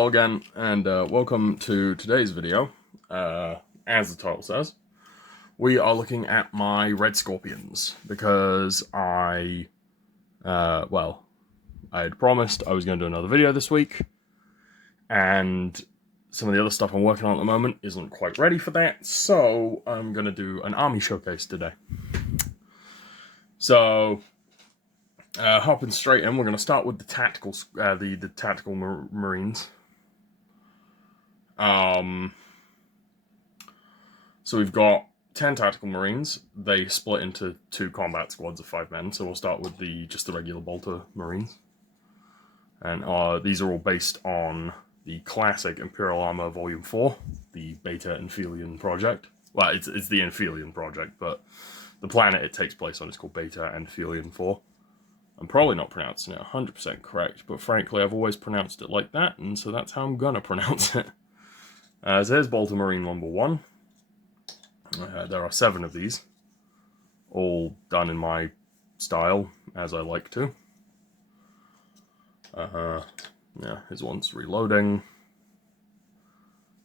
Hello again, and welcome to today's video. As the title says, we are looking at my red scorpions, because I had promised I was going to do another video this week, and some of the other stuff I'm working on at the moment isn't quite ready for that, so I'm going to do an army showcase today. So, hopping straight in, we're going to start with the tactical, the tactical marines. So we've got 10 tactical marines. They split into 2 combat squads of 5 men. So we'll start with just the regular bolter marines, and these are all based on the classic Imperial Armor Volume 4, the Beta Infelion project. Well, it's the Infelion project, but the planet it takes place on is called Beta Infelion 4. I'm probably not pronouncing it 100% correct, but frankly, I've always pronounced it like that, and so that's how I'm gonna pronounce it. So here's Bolter Marine number 1. There are 7 of these, all done in my style, as I like to. Yeah, his one's reloading.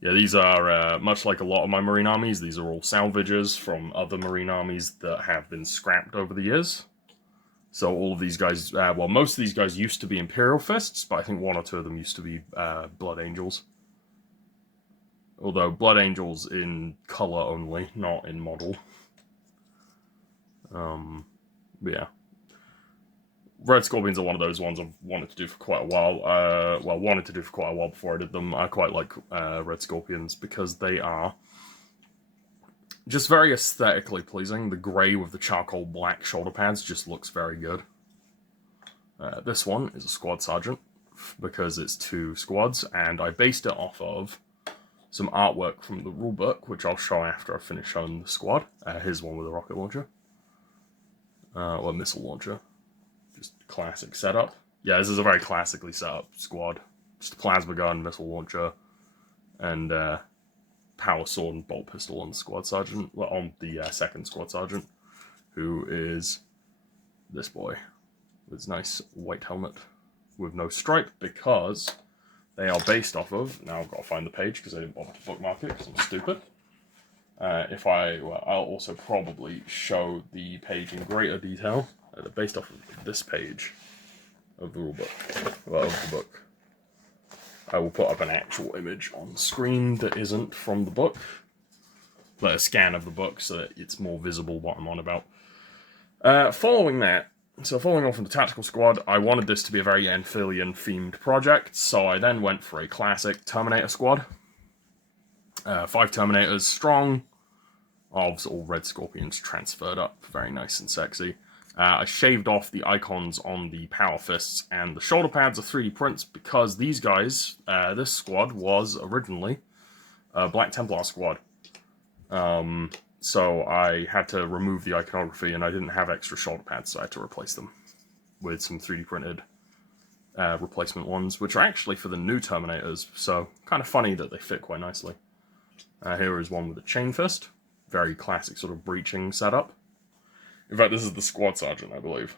Yeah, these are, much like a lot of my marine armies, these are all salvages from other marine armies that have been scrapped over the years. So all of these guys, well, most of these guys used to be Imperial Fists, but I think 1 or 2 of them used to be Blood Angels. Although Blood Angels in color only, not in model. Yeah. Red Scorpions are one of those ones I've wanted to do for quite a while. Wanted to do for quite a while before I did them. I quite like Red Scorpions because they are just very aesthetically pleasing. The grey with the charcoal black shoulder pads just looks very good. This one is a squad sergeant because it's 2 squads, and I based it off of some artwork from the rulebook, which I'll show after I finish showing the squad. Here's one with a rocket launcher. Or a missile launcher. Just classic setup. Yeah, this is a very classically set up squad. Just a plasma gun, missile launcher, and power sword and bolt pistol on the squad sergeant. Well, on the second squad sergeant, who is this boy with his nice white helmet with no stripe, because they are based off of, now I've got to find the page because I didn't bother to bookmark it because I'm stupid. I'll also probably show the page in greater detail. They're based off of this page of the rulebook, well, of the book. I will put up an actual image on screen that isn't from the book, but a scan of the book so that it's more visible what I'm on about. Following off from the tactical squad, I wanted this to be a very Infelion-themed project, so I then went for a classic Terminator squad. 5 Terminators strong, of all Red Scorpions transferred up, very nice and sexy. I shaved off the icons on the power fists, and the shoulder pads are 3D prints because these guys, this squad was originally a Black Templar squad. So I had to remove the iconography, and I didn't have extra shoulder pads, so I had to replace them with some 3D printed replacement ones, which are actually for the new Terminators, so kind of funny that they fit quite nicely. Here is one with a chain fist, very classic sort of breaching setup. In fact, this is the squad sergeant, I believe.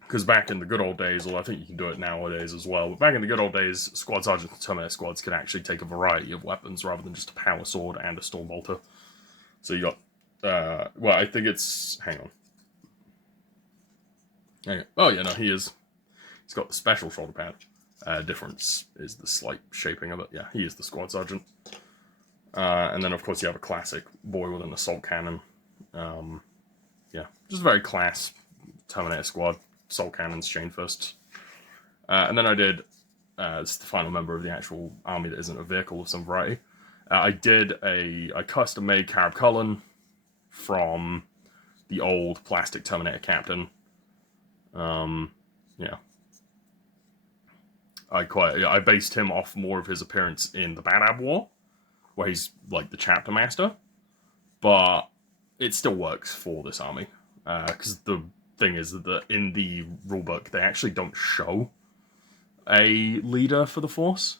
Because back in the good old days, although I think you can do it nowadays as well, but back in the good old days, squad sergeants and Terminator squads could actually take a variety of weapons rather than just a power sword and a storm bolter. So you got, well, I think it's, hang on. Oh yeah, no, he's got the special shoulder pad. Difference is the slight shaping of it. Yeah, he is the squad sergeant. And then of course you have a classic boy with an assault cannon. Yeah, just very class Terminator squad, assault cannons, chain fists. And then I did, this is the final member of the actual army that isn't a vehicle of some variety. I did a custom-made Carib Cullen from the old plastic Terminator Captain. Yeah. I based him off more of his appearance in the Bad Ab War, where he's like the chapter master, but it still works for this army, because the thing is that in the rulebook they actually don't show a leader for the Force.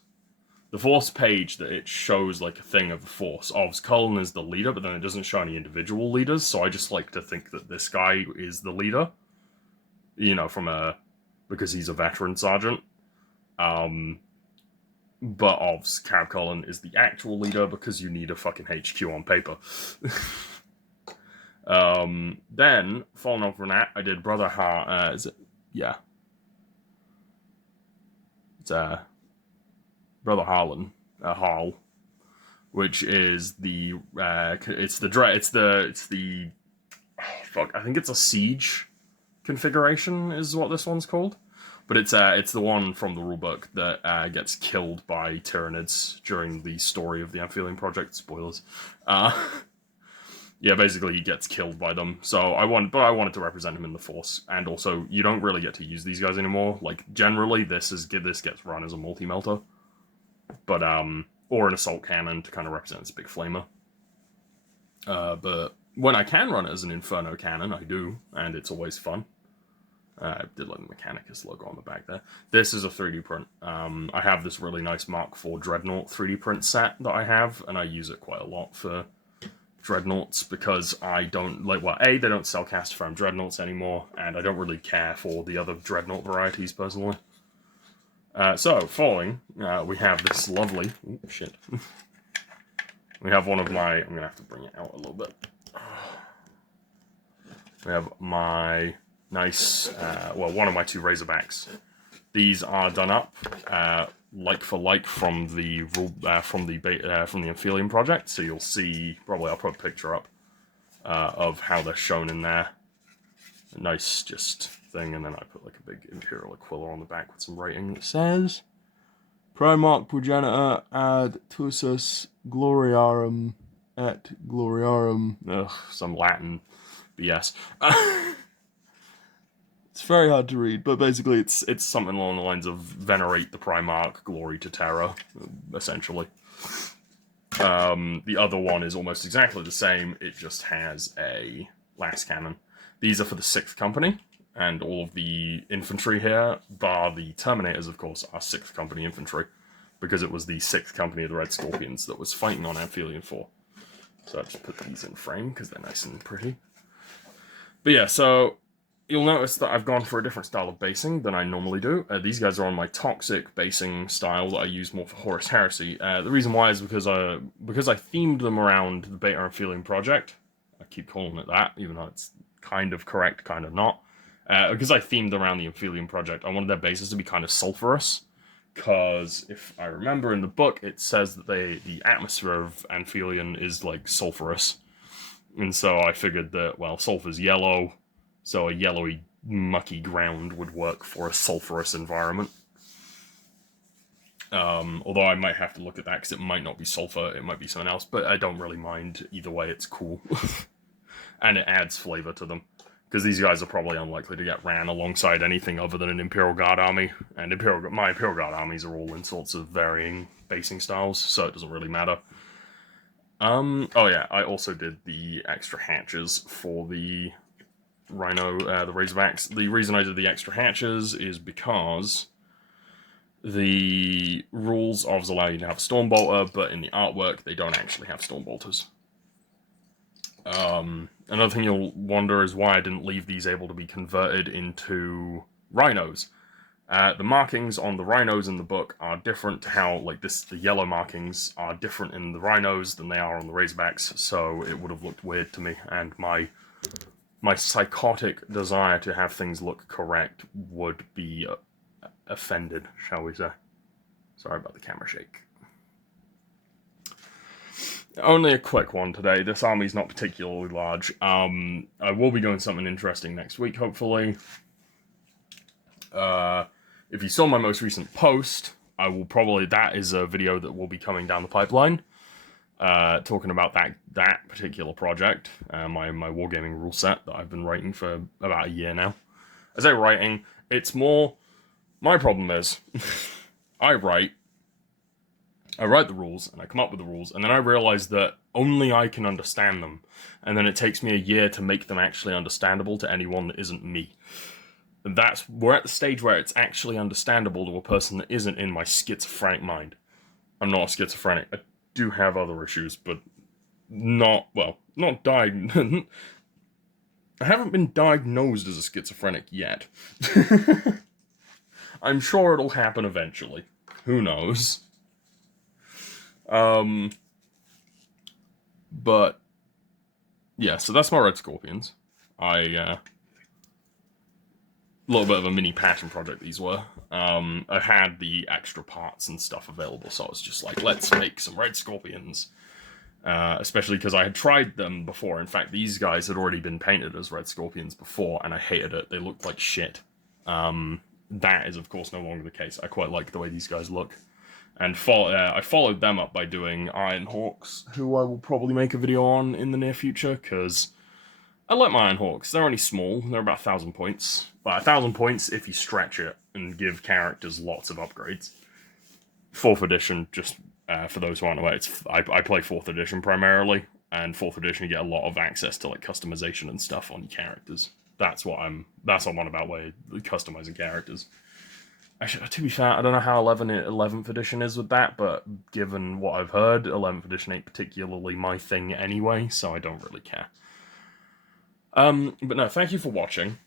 The Force page that it shows like a thing of the Force, Cullen is the leader, but then it doesn't show any individual leaders, so I just like to think that this guy is the leader, you know, because he's a veteran sergeant. but Ovs Cab Cullen is the actual leader because you need a fucking HQ on paper. Then, following on from that, I did Brother is it? Yeah. It's, Brother Harlan, Hall, which is the, fuck, I think it's a siege configuration is what this one's called. But it's the one from the rulebook that gets killed by Tyranids during the story of the Amphibian Project. Spoilers. Yeah, basically he gets killed by them. So I wanted to represent him in the Force, and also you don't really get to use these guys anymore. Like generally, this gets run as a multi-melter, but or an assault cannon to kind of represent this big flamer. But when I can run it as an Inferno cannon, I do, and it's always fun. I did like the Mechanicus logo on the back there. This is a 3D print. I have this really nice Mark IV Dreadnought 3D print set that I have, and I use it quite a lot for Dreadnoughts because I don't like, well, A, they don't sell cast firm Dreadnoughts anymore, and I don't really care for the other Dreadnought varieties personally. So, following, we have this lovely, oh, shit. We have one of my, I'm gonna have to bring it out a little bit. We have my nice, well, one of my 2 Razorbacks. These are done up like for like from the Amphibian Project. So you'll see, probably I'll put a picture up of how they're shown in there. A nice just thing, and then I put like a big Imperial Aquila on the back with some writing that says Primarch Progenitor ad Tusus Gloriarum et Gloriarum. Ugh, some Latin BS. It's very hard to read, but basically it's something along the lines of venerate the Primarch, glory to Terra, essentially. The other one is almost exactly the same, it just has a last cannon. These are for the 6th Company, and all of the infantry here, bar the Terminators, of course, are 6th Company infantry, because it was the 6th Company of the Red Scorpions that was fighting on Amphibian 4. So I just put these in frame, because they're nice and pretty. But yeah, so you'll notice that I've gone for a different style of basing than I normally do. These guys are on my toxic basing style that I use more for Horus Heresy. The reason why is because I themed them around the Beta Amphibian Project. I keep calling it that, even though it's kind of correct, kind of not. Because I themed them around the Amphibian Project, I wanted their bases to be kind of sulfurous. Because if I remember in the book, it says that the atmosphere of Amphibian is like sulfurous. And so I figured that, well, sulfur's yellow, so a yellowy, mucky ground would work for a sulfurous environment. Although I might have to look at that because it might not be sulfur, it might be something else, but I don't really mind. Either way, it's cool. And it adds flavor to them. Because these guys are probably unlikely to get ran alongside anything other than an Imperial Guard army. And my Imperial Guard armies are all in sorts of varying basing styles, so it doesn't really matter. Oh yeah, I also did the extra hatches for the Rhino, the Razorbacks. The reason I did the extra hatches is because the rules obviously allow you to have a Stormbolter, but in the artwork they don't actually have Stormbolters. Another thing you'll wonder is why I didn't leave these able to be converted into Rhinos. The markings on the Rhinos in the book are different to how, like the yellow markings are different in the Rhinos than they are on the Razorbacks, so it would have looked weird to me, and my psychotic desire to have things look correct would be offended, shall we say. Sorry about the camera shake. Only a quick one today. This army's not particularly large. I will be doing something interesting next week, hopefully. If you saw my most recent post, that is a video that will be coming down the pipeline. Talking about that particular project, my Wargaming rule set that I've been writing for about a year now. I say writing, it's more, my problem is, I write the rules, and I come up with the rules, and then I realize that only I can understand them, and then it takes me a year to make them actually understandable to anyone that isn't me. And we're at the stage where it's actually understandable to a person that isn't in my schizophrenic mind. I'm not schizophrenic. I do have other issues, but not diagnosed. I haven't been diagnosed as a schizophrenic yet. I'm sure it'll happen eventually. Who knows? But yeah, so that's my Red Scorpions. A little bit of a mini passion project these were. I had the extra parts and stuff available, so I was just like, let's make some Red Scorpions. Especially because I had tried them before. In fact, these guys had already been painted as Red Scorpions before, and I hated it. They looked like shit. That is, of course, no longer the case. I quite like the way these guys look. And I followed them up by doing Iron Hawks, who I will probably make a video on in the near future, because I like my Iron Hawks. They're only small. They're about 1,000 points. But 1,000 points if you stretch it and give characters lots of upgrades. 4th edition, just for those who aren't aware, I play 4th edition primarily, and 4th edition you get a lot of access to like customization and stuff on your characters. That's what I'm on about, way customizing characters. Actually, to be fair, I don't know how 11th edition is with that, but given what I've heard, 11th edition ain't particularly my thing anyway, so I don't really care. But no, thank you for watching.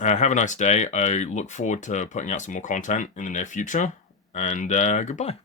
Have a nice day. I look forward to putting out some more content in the near future, and goodbye.